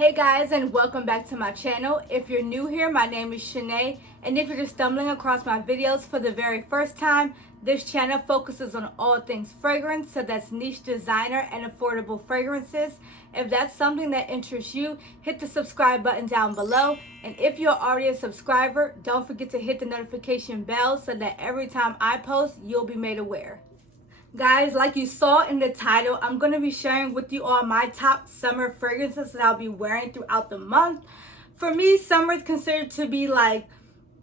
Hey guys, and welcome back to my channel. If you're new here, my name is Shanae, and if you're just stumbling across my videos for the very first time, this channel focuses on all things fragrance, so that's niche designer and affordable fragrances. If that's something that interests you, hit the subscribe button down below, and if you're already a subscriber, don't forget to hit the notification bell so that every time I post, you'll be made aware. Guys, like you saw in the title, I'm going to be sharing with you all my top summer fragrances that I'll be wearing throughout the month. For me, summer is considered to be like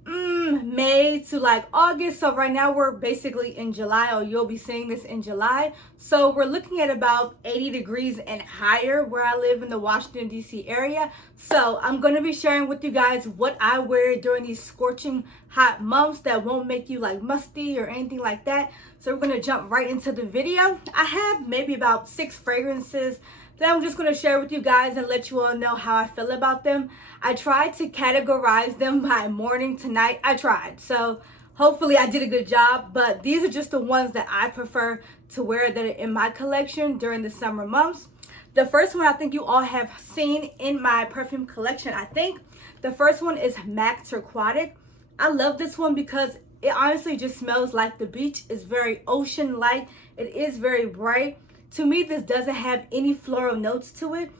May to like August. So right now we're basically in July, or you'll be seeing this in July. So we're looking at about 80 degrees and higher where I live in the Washington, D.C. area. So I'm going to be sharing with you guys what I wear during these scorching hot months that won't make you like musty or anything like that. So we're going to jump right into the video. I have maybe about 6 fragrances that I'm just going to share with you guys and let you all know how I feel about them. I tried to categorize them by morning to night. I tried. So hopefully I did a good job. But these are just the ones that I prefer to wear that are in my collection during the summer months. The first one I think you all have seen in my perfume collection, I think. The first one is MAC Turquatic. I love this one because it honestly just smells like the beach. It's very ocean-like. It is very bright. To me, this doesn't have any floral notes to it.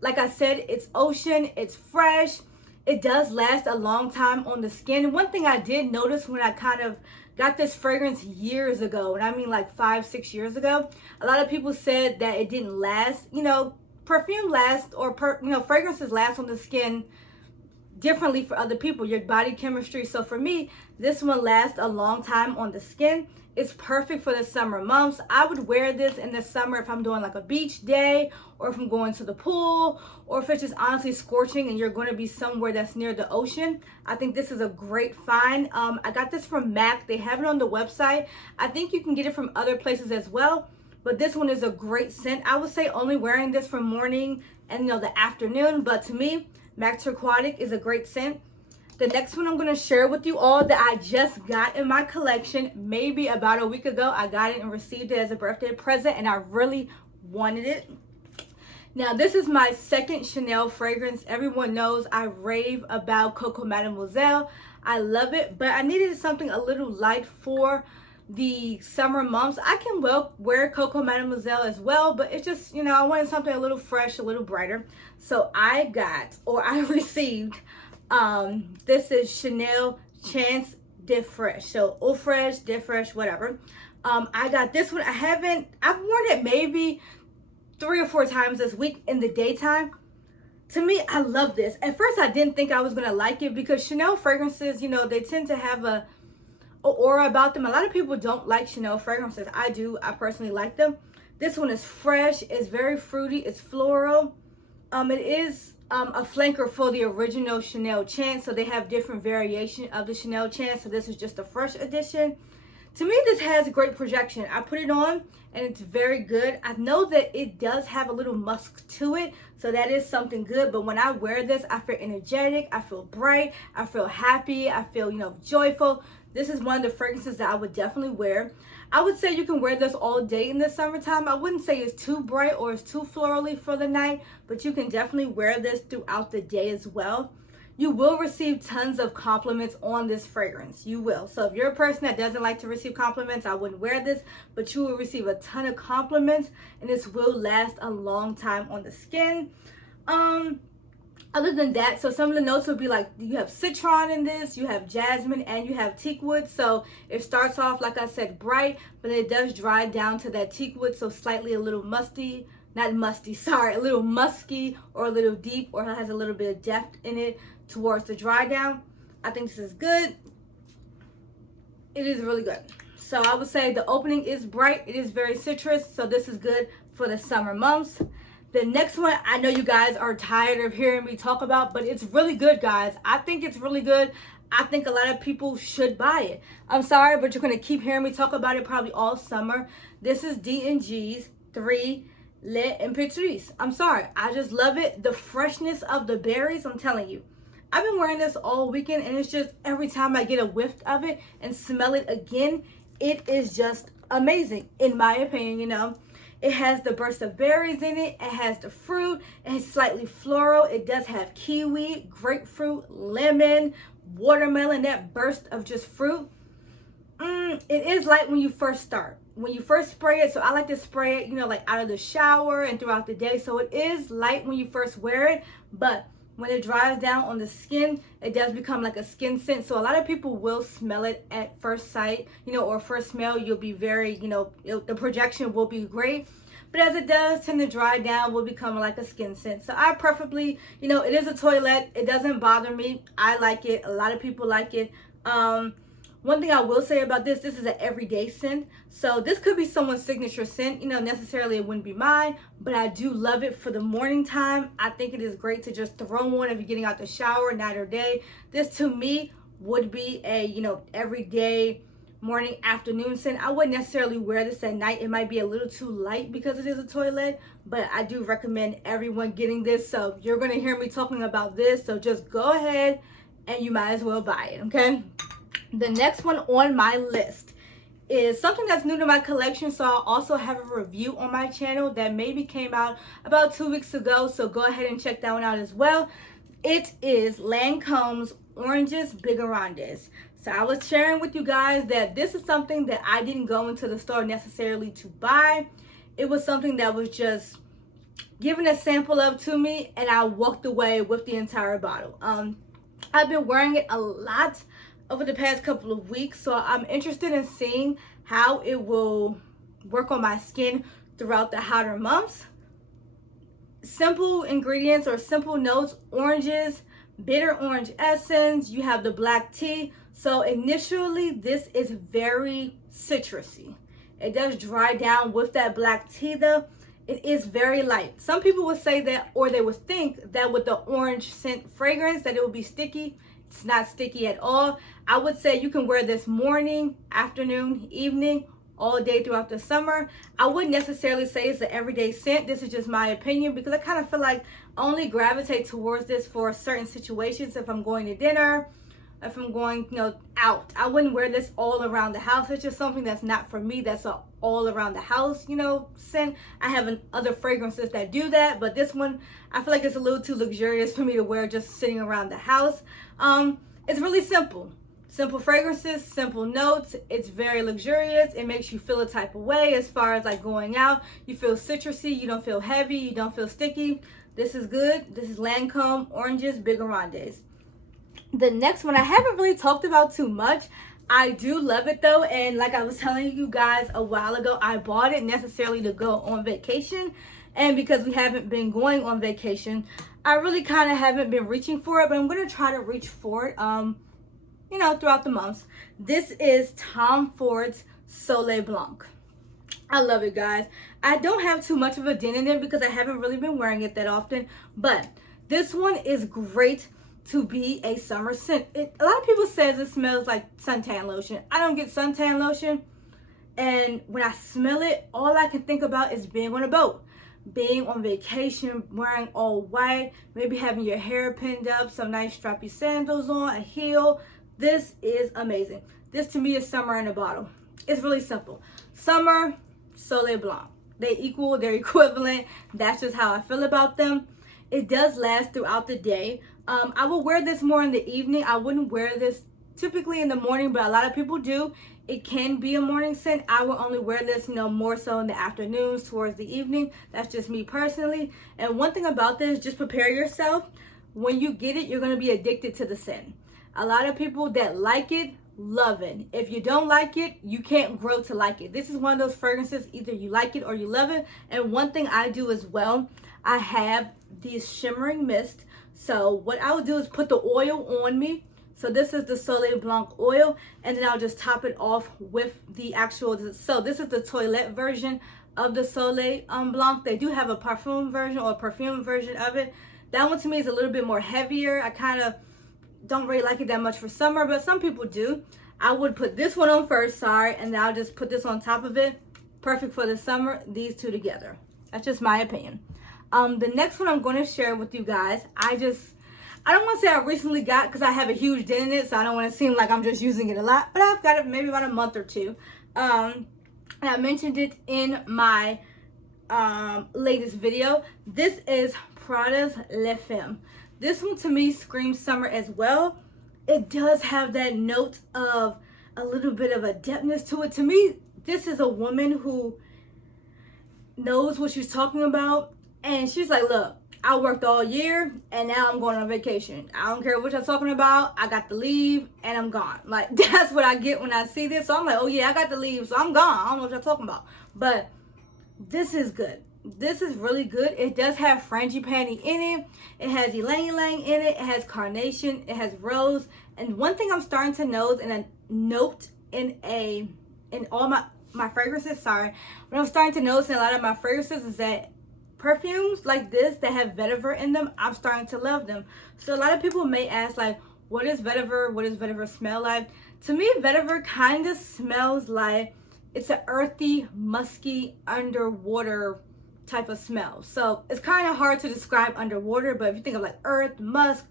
Like I said, it's ocean, it's fresh. It does last a long time on the skin. One thing I did notice when I kind of got this fragrance years ago, and I mean like 5-6 years ago, a lot of people said that it didn't last. You know, perfume lasts, or fragrances last on the skin differently for other people, your body chemistry. So for me, this one lasts a long time on the skin. It's perfect for the summer months. I would wear this in the summer if I'm doing like a beach day, or if I'm going to the pool, or if it's just honestly scorching and you're going to be somewhere that's near the ocean. I think this is a great find. I got this from MAC. They have it on the website. I think you can get it from other places as well, but this one is a great scent. I would say only wearing this from morning and the afternoon, but to me, MAC Turquatic is a great scent. The next one I'm going to share with you all that I just got in my collection maybe about a week ago. I got it and received it as a birthday present, and I really wanted it. Now, this is my second Chanel fragrance. Everyone knows I rave about Coco Mademoiselle. I love it, but I needed something a little light for the summer months. I can wear Coco Mademoiselle as well, but it's just, I wanted something a little fresh, a little brighter. So I received this is Chanel Chance de Fraiche. So Eau Fraiche, de Fraiche, whatever. I got this one. I've worn it maybe 3 or 4 times this week in the daytime. To me, I love this. At first, I didn't think I was going to like it because Chanel fragrances, they tend to have a aura about them. A lot of people don't like Chanel fragrances. I do. I personally like them. This one is fresh. It's very fruity. It's floral. It is a flanker for the original Chanel Chance, so they have different variation of the Chanel Chance. So this is just a fresh edition. To me, this has great projection. I put it on and it's very good. I know that it does have a little musk to it, so that is something good. But when I wear this, I feel energetic, I feel bright, I feel happy, I feel, joyful. This is one of the fragrances that I would definitely wear. I would say you can wear this all day in the summertime. I wouldn't say it's too bright or it's too florally for the night, but you can definitely wear this throughout the day as well. You will receive tons of compliments on this fragrance. You will. So if you're a person that doesn't like to receive compliments, I wouldn't wear this, but you will receive a ton of compliments, and this will last a long time on the skin. Other than that, so some of the notes would be like, you have citron in this, you have jasmine, and you have teak wood. So it starts off, like I said, bright, but it does dry down to that teak wood, so slightly a little musty, not musty, sorry, a little musky or a little deep, or it has a little bit of depth in it towards the dry down. I think this is good. It is really good. So I would say the opening is bright. It is very citrus, so this is good for the summer months. The next one, I know you guys are tired of hearing me talk about, but it's really good, guys. I think it's really good. I think a lot of people should buy it. I'm sorry, but you're going to keep hearing me talk about it probably all summer. This is D&G's 3 Les Impératrices. I'm sorry. I just love it. The freshness of the berries, I'm telling you. I've been wearing this all weekend, and it's just every time I get a whiff of it and smell it again, it is just amazing, in my opinion, It has the burst of berries in it. It has the fruit. It's slightly floral. It does have kiwi, grapefruit, lemon, watermelon, that burst of just fruit. It is light when you first start. When you first spray it, so I like to spray it, you know, like out of the shower and throughout the day. So it is light when you first wear it, but when it dries down on the skin, it does become like a skin scent. So a lot of people will smell it at first sight, you know, or first smell. You'll be very, you know, the projection will be great. But as it does tend to dry down, will become like a skin scent. So I preferably, you know, it is a toilette. It doesn't bother me. I like it. A lot of people like it. One thing I will say about this is an everyday scent. So this could be someone's signature scent. You know, necessarily it wouldn't be mine, but I do love it for the morning time. I think it is great to just throw on if you're getting out the shower, night or day. This to me would be a, you know, everyday morning, afternoon scent. I wouldn't necessarily wear this at night. It might be a little too light because it is a toilette, but I do recommend everyone getting this. So you're going to hear me talking about this. So just go ahead and you might as well buy it, okay? The next one on my list is something that's new to my collection. So I'll also have a review on my channel that maybe came out about 2 weeks ago. So go ahead and check that one out as well. It is Lancome's Oranges Bigarades. So I was sharing with you guys that this is something that I didn't go into the store necessarily to buy. It was something that was just given a sample of to me, and I walked away with the entire bottle. I've been wearing it a lot over the past couple of weeks, so I'm interested in seeing how it will work on my skin throughout the hotter months. Simple ingredients or simple notes: oranges, bitter orange essence, you have the black tea. So initially this is very citrusy. It does dry down with that black tea though. It is very light. Some people would say that, or they would think that with the orange scent fragrance that it would be sticky. It's not sticky at all. I would say you can wear this morning, afternoon, evening, all day throughout the summer. I wouldn't necessarily say it's an everyday scent. This is just my opinion because I kind of feel like I only gravitate towards this for certain situations. If I'm going to dinner, if I'm going, you know, out, I wouldn't wear this all around the house. It's just something that's not for me. That's a all around the house, you know, scent. I have other fragrances that do that, but this one, I feel like it's a little too luxurious for me to wear just sitting around the house. It's really simple. Simple fragrances, simple notes. It's very luxurious. It makes you feel a type of way as far as like going out. You feel citrusy. You don't feel heavy. You don't feel sticky. This is good. This is Lancome Oranges Bigarades. The next one I haven't really talked about too much. I do love it though, and like I was telling you guys a while ago, I bought it necessarily to go on vacation, and because we haven't been going on vacation, I really kind of haven't been reaching for it, but I'm going to try to reach for it, you know, throughout the months. This is Tom Ford's Soleil Blanc. I love it, guys. I don't have too much of a dent in it because I haven't really been wearing it that often, but this one is great to be a summer scent. A lot of people says it smells like suntan lotion. I don't get suntan lotion, and when I smell it, all I can think about is being on a boat, being on vacation, wearing all white, maybe having your hair pinned up, some nice strappy sandals on, a heel. This is amazing. This to me is summer in a bottle. It's really simple. Summer, Soleil Blanc. They're equivalent. That's just how I feel about them. It does last throughout the day. I will wear this more in the evening. I wouldn't wear this typically in the morning, but a lot of people do. It can be a morning scent. I will only wear this, you know, more so in the afternoons towards the evening. That's just me personally. And one thing about this, just prepare yourself. When you get it, you're going to be addicted to the scent. A lot of people that like it, love it. If you don't like it, you can't grow to like it. This is one of those fragrances, either you like it or you love it. And one thing I do as well, I have these shimmering mist. So what I would do is put the oil on me. So this is the Soleil Blanc oil, and then I'll just top it off with the actual, so this is the toilette version of the Soleil Blanc. They do have a Perfume version or a perfume version of it. That one to me is a little bit more heavier. I kind of don't really like it that much for summer, but some people do. I would put this one on first, and then I'll just put this on top of it. Perfect for the summer, these two together. That's just my opinion. The next one I'm going to share with you guys, I don't want to say I recently got because I have a huge dent in it, so I don't want to seem like I'm just using it a lot, but I've got it maybe about a month or two. And I mentioned it in my latest video. This is Prada's Femme. This one to me screams summer as well. It does have that note of a little bit of a depthness to it. To me, this is a woman who knows what she's talking about, and she's like, look, I worked all year and now I'm going on vacation. I don't care what you're talking about. I got to leave and I'm gone. Like, that's what I get when I see this. So I'm like, oh yeah, I got to leave, so I'm gone. I don't know what you're talking about. But this is good. This is really good. It does have frangipani in it. It has ylang ylang in it. It has carnation. It has rose. And one thing I'm starting to note in all my fragrances, what I'm starting to notice in a lot of my fragrances is that perfumes like this that have vetiver in them, I'm starting to love them. So a lot of people may ask, like, what is vetiver? What does vetiver smell like? To me, vetiver kind of smells like it's an earthy, musky, underwater type of smell. So it's kind of hard to describe underwater, but if you think of like earth, musk,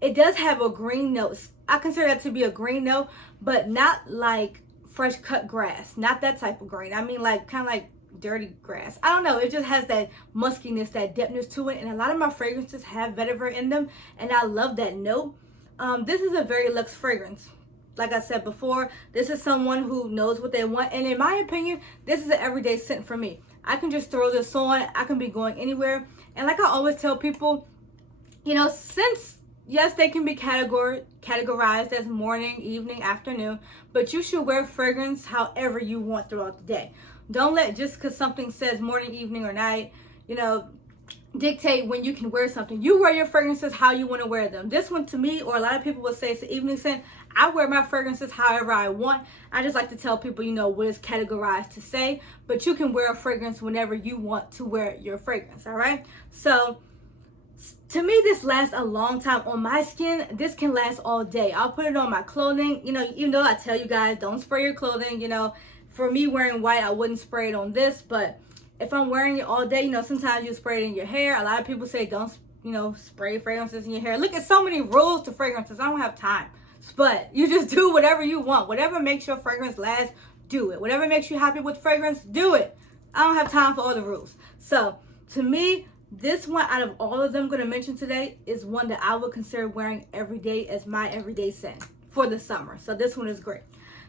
it does have a green note. I consider that to be a green note, but not like fresh cut grass, not that type of green. I mean, like kind of like dirty grass. I don't know, it just has that muskiness, that depthness to it, and a lot of my fragrances have vetiver in them, and I love that note. This is a very luxe fragrance. Like I said before, this is someone who knows what they want, and in my opinion, this is an everyday scent for me. I can just throw this on, I can be going anywhere, and like I always tell people, you know, scents, yes, they can be categorized as morning, evening, afternoon, but you should wear fragrance however you want throughout the day. Don't let just because something says morning, evening, or night, you know, dictate when you can wear something. You wear your fragrances how you want to wear them. This one to me, or a lot of people would say it's an evening scent. I wear my fragrances however I want. I just like to tell people, you know, what is categorized to say, but you can wear a fragrance whenever you want to wear your fragrance, all right? So to me, this lasts a long time. On my skin, this can last all day. I'll put it on my clothing, you know, even though I tell you guys, don't spray your clothing, you know. For me wearing white, I wouldn't spray it on this, but if I'm wearing it all day, you know, sometimes you spray it in your hair. A lot of people say don't, you know, spray fragrances in your hair. Look at so many rules to fragrances. I don't have time. But you just do whatever you want. Whatever makes your fragrance last, do it. Whatever makes you happy with fragrance, do it. I don't have time for all the rules. So to me, this one out of all of them I'm going to mention today is one that I would consider wearing every day as my everyday scent for the summer. So this one is great.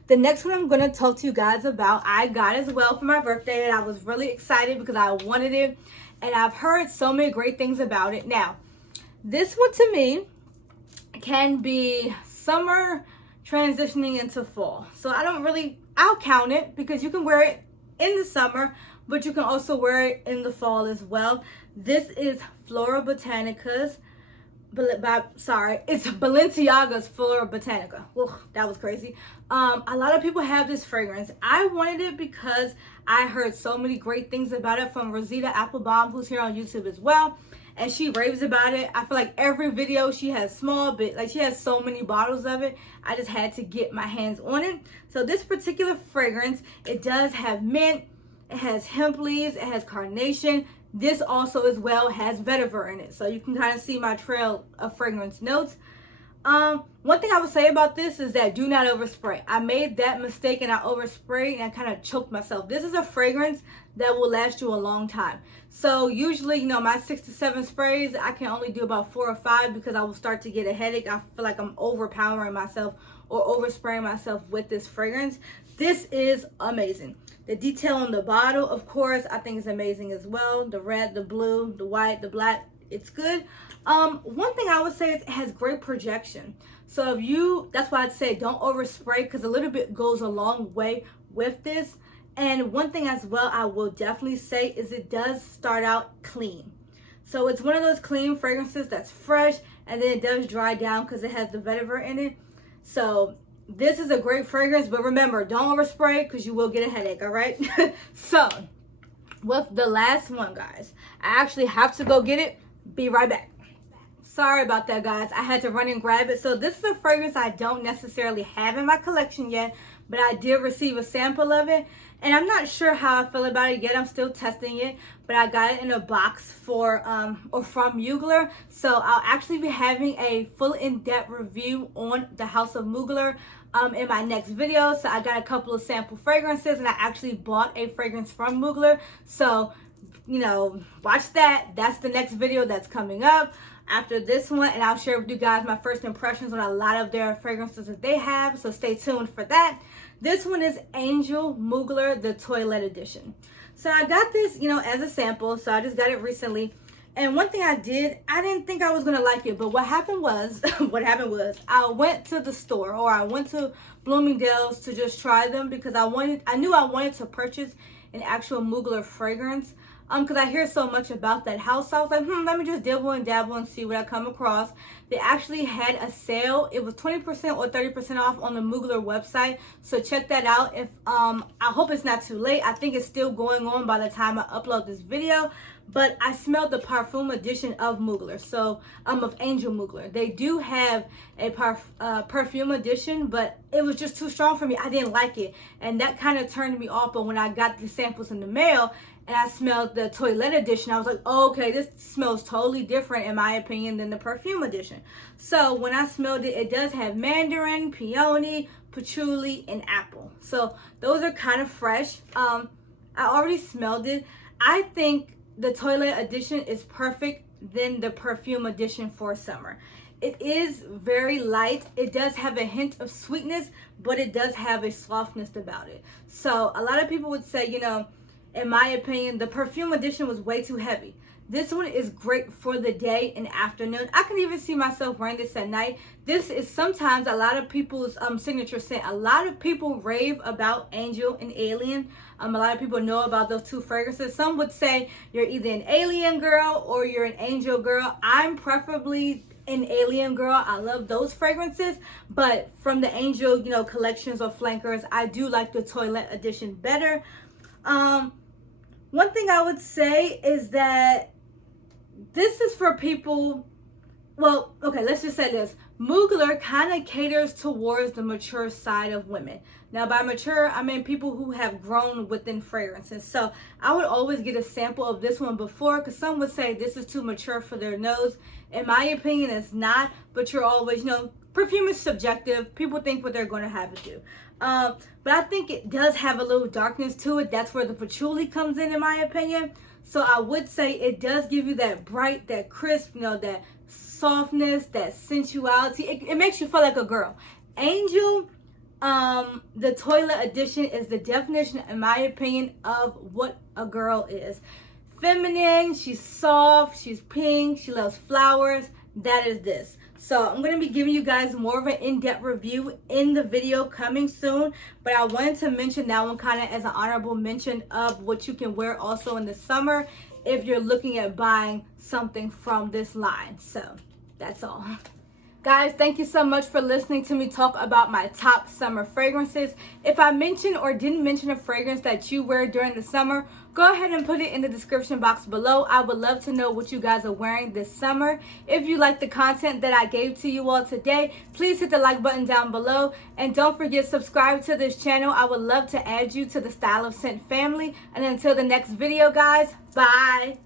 The next one I'm going to talk to you guys about, I got as well for my birthday, and I was really excited because I wanted it, and I've heard so many great things about it. Now, this one to me can be summer transitioning into fall. So I'll count it because you can wear it in the summer, but you can also wear it in the fall as well. This is Florabotanica's, it's Balenciaga's Florabotanica. Ugh, that was crazy. A lot of people have this fragrance. I wanted it because I heard so many great things about it from Rosita Applebaum, who's here on YouTube as well, and she raves about it. I feel like every video she has she has so many bottles of it. I just had to get my hands on it. So this particular fragrance, it does have mint, it has hemp leaves, it has carnation. This also as well has vetiver in it. So you can kind of see my trail of fragrance notes. One thing I would say about this is that do not overspray. I made that mistake and I oversprayed and I kind of choked myself. This is a fragrance that will last you a long time. So usually, you know, my 6 to 7 sprays, I can only do about 4 or 5 because I will start to get a headache. I feel like I'm overpowering myself or overspraying myself with this fragrance. This is amazing. The detail on the bottle, of course, I think is amazing as well. The red, the blue, the white, the black, it's good. One thing I would say is it has great projection. So that's why I'd say don't overspray because a little bit goes a long way with this. And one thing as well I will definitely say is it does start out clean. So it's one of those clean fragrances that's fresh and then it does dry down because it has the vetiver in it. So this is a great fragrance, but remember, don't overspray because you will get a headache, all right? So, with the last one, guys, I actually have to go get it. Be right back. Sorry about that, guys. I had to run and grab it. So, this is a fragrance I don't necessarily have in my collection yet, but I did receive a sample of it. And I'm not sure how I feel about it yet. I'm still testing it, but I got it in a box from Mugler. So I'll actually be having a full in-depth review on the House of Mugler in my next video. So I got a couple of sample fragrances and I actually bought a fragrance from Mugler. So you know, watch that. That's the next video that's coming up after this one, and I'll share with you guys my first impressions on a lot of their fragrances that they have, so stay tuned for that. This one is Angel Mugler, the Toilette Edition. So I got this, you know, as a sample, so I just got it recently. And one thing I didn't think I was gonna like it, but what happened was, I went to the store, or I went to Bloomingdale's to just try them, because I knew I wanted to purchase an actual Mugler fragrance, because I hear so much about that house. So I was like, let me just dibble and dabble and see what I come across. They actually had a sale. It was 20% or 30% off on the Mugler website. So check that out. If I hope it's not too late. I think it's still going on by the time I upload this video. But I smelled the Perfume edition of Mugler, so of Angel Mugler. They do have a Perfume edition, but it was just too strong for me. I didn't like it, and that kind of turned me off. But when I got the samples in the mail and I smelled the Toilette edition, I was like, oh, okay, this smells totally different in my opinion than the Perfume edition. So when I smelled it, it does have mandarin, peony, patchouli, and apple. So those are kind of fresh. I already smelled it. I think the Toilette edition is perfect than the Perfume edition for summer. It is very light. It does have a hint of sweetness, but it does have a softness about it. So a lot of people would say, you know, in my opinion, the Perfume edition was way too heavy. This one is great for the day and afternoon. I can even see myself wearing this at night. This is sometimes a lot of people's signature scent. A lot of people rave about Angel and Alien. A lot of people know about those two fragrances. Some would say you're either an Alien girl or you're an Angel girl. I'm preferably an Alien girl. I love those fragrances, but from the Angel, you know, collections or flankers, I do like the Toilette edition better. One thing I would say is that this is for people, well, okay, let's just say this. Mugler kind of caters towards the mature side of women. Now, by mature, I mean people who have grown within fragrances. So I would always get a sample of this one before, because some would say this is too mature for their nose. In my opinion, it's not, but you're always, you know, perfume is subjective. People think what they're going to have it do. But I think it does have a little darkness to it. That's where the patchouli comes in my opinion. So I would say it does give you that bright, that crisp, you know, that softness, that sensuality. It makes you feel like a girl. Angel, the Toilette edition is the definition, in my opinion, of what a girl is. Feminine, she's soft, she's pink, she loves flowers. That is this. So I'm going to be giving you guys more of an in-depth review in the video coming soon. But I wanted to mention that one kind of as an honorable mention of what you can wear also in the summer if you're looking at buying something from this line. So that's all. Guys, thank you so much for listening to me talk about my top summer fragrances. If I mentioned or didn't mention a fragrance that you wear during the summer, go ahead and put it in the description box below. I would love to know what you guys are wearing this summer. If you like the content that I gave to you all today, please hit the like button down below. And don't forget, subscribe to this channel. I would love to add you to the Style of Scent family. And until the next video, guys, bye.